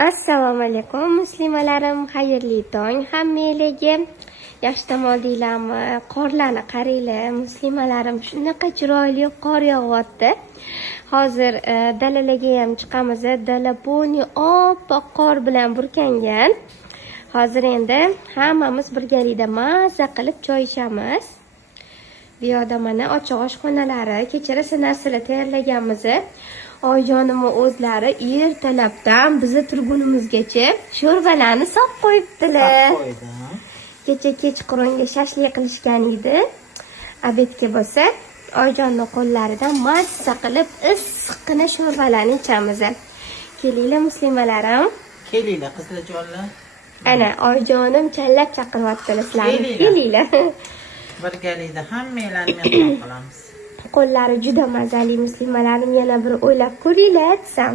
Assalomu alaykum muslimalarim, xayrli tong hammalarga. Yaxshi tomondinglarmi? Qorlarni qaranglar muslimalarim, shunaqa chiroyli qor yog'yapti. Hozir dalalarga ham chiqamiz. Dala bo'ni oppoq qor bilan burkangan. Hozir endi hammamiz birgalikda mazza qilib choy ichamiz. Bu yerda mana ochiq oshxonalari, kechasi narsalar tayyorlaganmiz. Oyijonimni o'zlari ertalabdan bizni turgunimizgacha sho'rvalarni solib qo'yibdilar. Kecha kechqurunga shashlik qilishgan edi. Obedga bo'lsa, oyijonning qo'llaridan mazza qilib issiqqina sho'rvalarni ichamiz. Kelinglar muslimalarim. Kelinglar qizlarjonlar. Ana oyijonim challab chaqiryaptilar sizlarni. Kelinglar. Birgalikda hammanglarni mehmon qilamiz. Qo'llari juda mazali muslimalarim, yana bir o'ylab ko'ringlar desam.